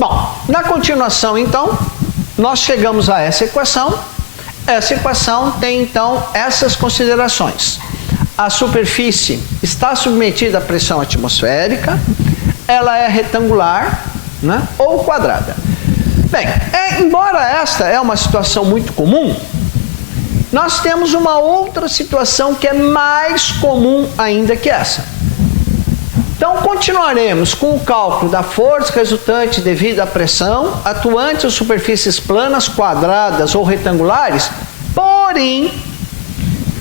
Bom, na continuação, então, nós chegamos a essa equação. Essa equação tem, então, essas considerações. A superfície está submetida à pressão atmosférica, ela é retangular, né, ou quadrada. Bem, embora esta é uma situação muito comum, nós temos uma outra situação que é mais comum ainda que essa. Então, continuaremos com o cálculo da força resultante devido à pressão atuante em superfícies planas, quadradas ou retangulares, porém,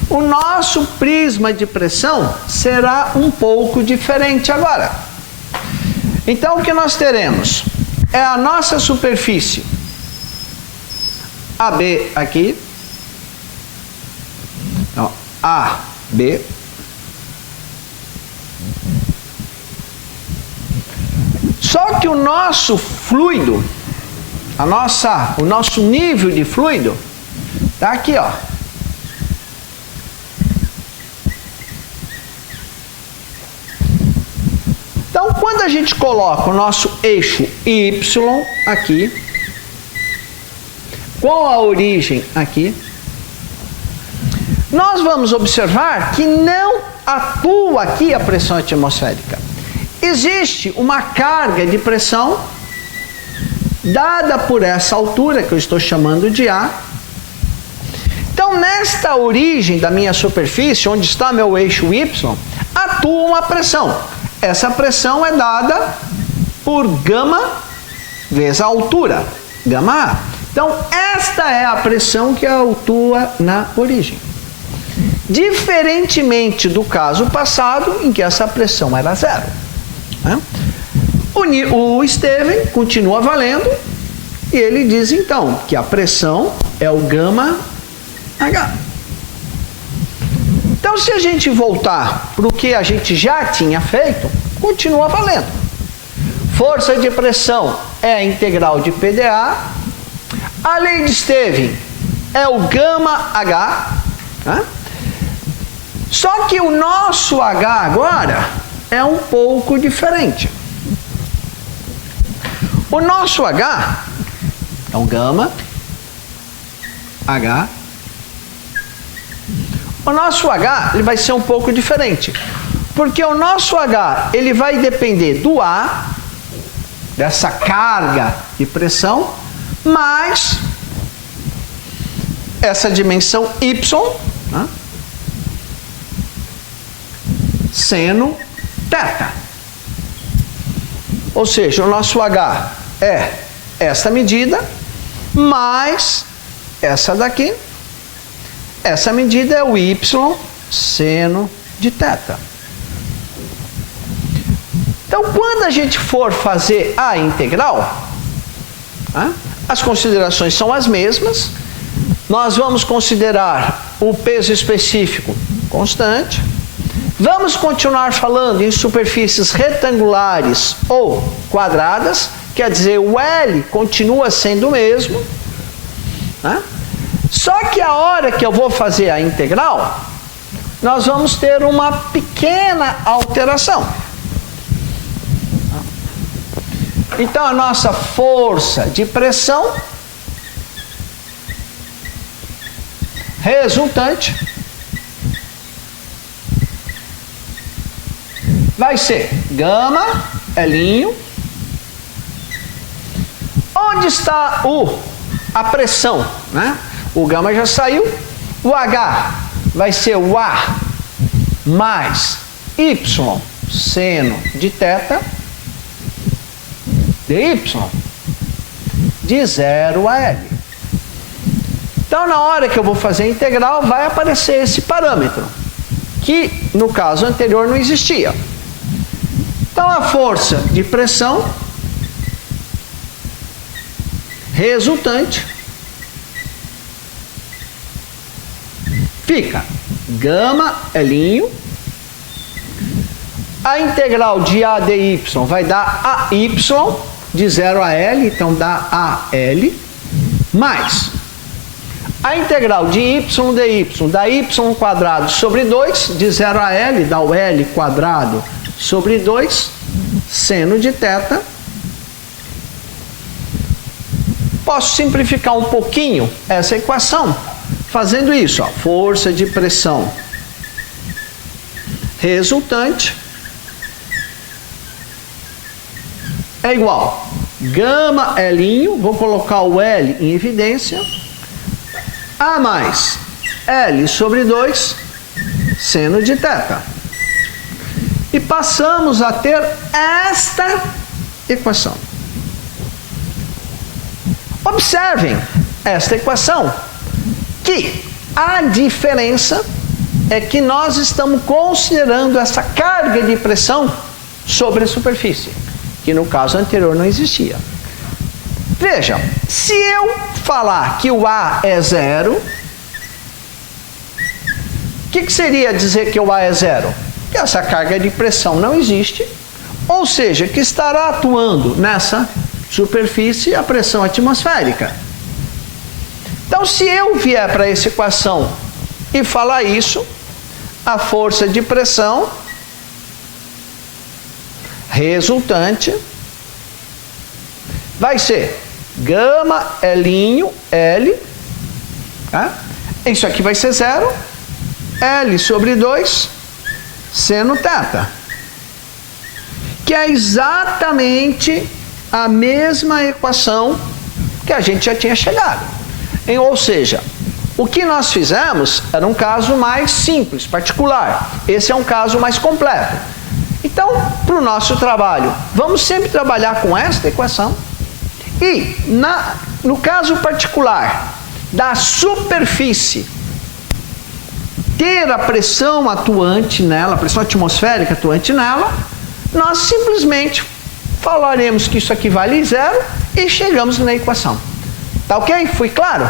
o nosso prisma de pressão será um pouco diferente agora. Então, o que nós teremos é a nossa superfície AB aqui, então, AB, só que o nosso fluido, o nosso nível de fluido está aqui, ó. Então, quando a gente coloca o nosso eixo Y aqui, com a origem aqui, nós vamos observar que não atua aqui a pressão atmosférica. Existe uma carga de pressão dada por essa altura, que eu estou chamando de A. Então, nesta origem da minha superfície, onde está meu eixo Y, atua uma pressão. Essa pressão é dada por gama vezes a altura, gama A. Então, esta é a pressão que atua na origem. Diferentemente do caso passado, em que essa pressão era zero. O Steven continua valendo e ele diz então que a pressão é o gama H. Então, se a gente voltar para o que a gente já tinha feito, continua valendo. Força de pressão é a integral de PdA. A lei de Steven é o gama H. Só que o nosso H agora é um pouco diferente. O nosso H é um gama H. O nosso H ele vai ser um pouco diferente, porque o nosso H ele vai depender do A, dessa carga de pressão, mais essa dimensão Y, né, seno θ. Ou seja, o nosso H é esta medida mais essa daqui. Essa medida é o Y seno de θ. Então, quando a gente for fazer a integral, as considerações são as mesmas. Nós vamos considerar o peso específico constante. Vamos continuar falando em superfícies retangulares ou quadradas, quer dizer, o L continua sendo o mesmo. Só que a hora que eu vou fazer a integral, nós vamos ter uma pequena alteração. Então, a nossa força de pressão resultante vai ser gama, L'. Onde está a pressão, né? O gama já saiu. O H vai ser o A mais Y seno de θ dy de 0 a L. Então, na hora que eu vou fazer a integral, vai aparecer esse parâmetro, que no caso anterior não existia. Então, a força de pressão resultante fica gama L'. A integral de A dy vai dar AY de 0 a L, então dá AL, mais a integral de y dy dá y quadrado sobre 2, de 0 a L, dá o L quadrado sobre 2, seno de θ, posso simplificar um pouquinho essa equação fazendo isso, ó, força de pressão resultante é igual gama L, vou colocar o L em evidência, A mais L sobre 2 seno de θ. E passamos a ter esta equação. Observem esta equação, que a diferença é que nós estamos considerando essa carga de pressão sobre a superfície, que no caso anterior não existia. Veja, se eu falar que o A é zero, o que seria dizer que o A é zero? Que essa carga de pressão não existe, ou seja, que estará atuando nessa superfície a pressão atmosférica. Então, se eu vier para essa equação e falar isso, a força de pressão resultante vai ser gama L, tá? Isso aqui vai ser zero, L sobre 2 seno θ, que é exatamente a mesma equação que a gente já tinha chegado. Ou seja, o que nós fizemos era um caso mais simples, particular. Esse é um caso mais completo. Então, para o nosso trabalho, vamos sempre trabalhar com esta equação. E, no caso particular da superfície, ter a pressão atuante nela, a pressão atmosférica atuante nela, nós simplesmente falaremos que isso aqui vale zero e chegamos na equação. Tá ok? Foi claro?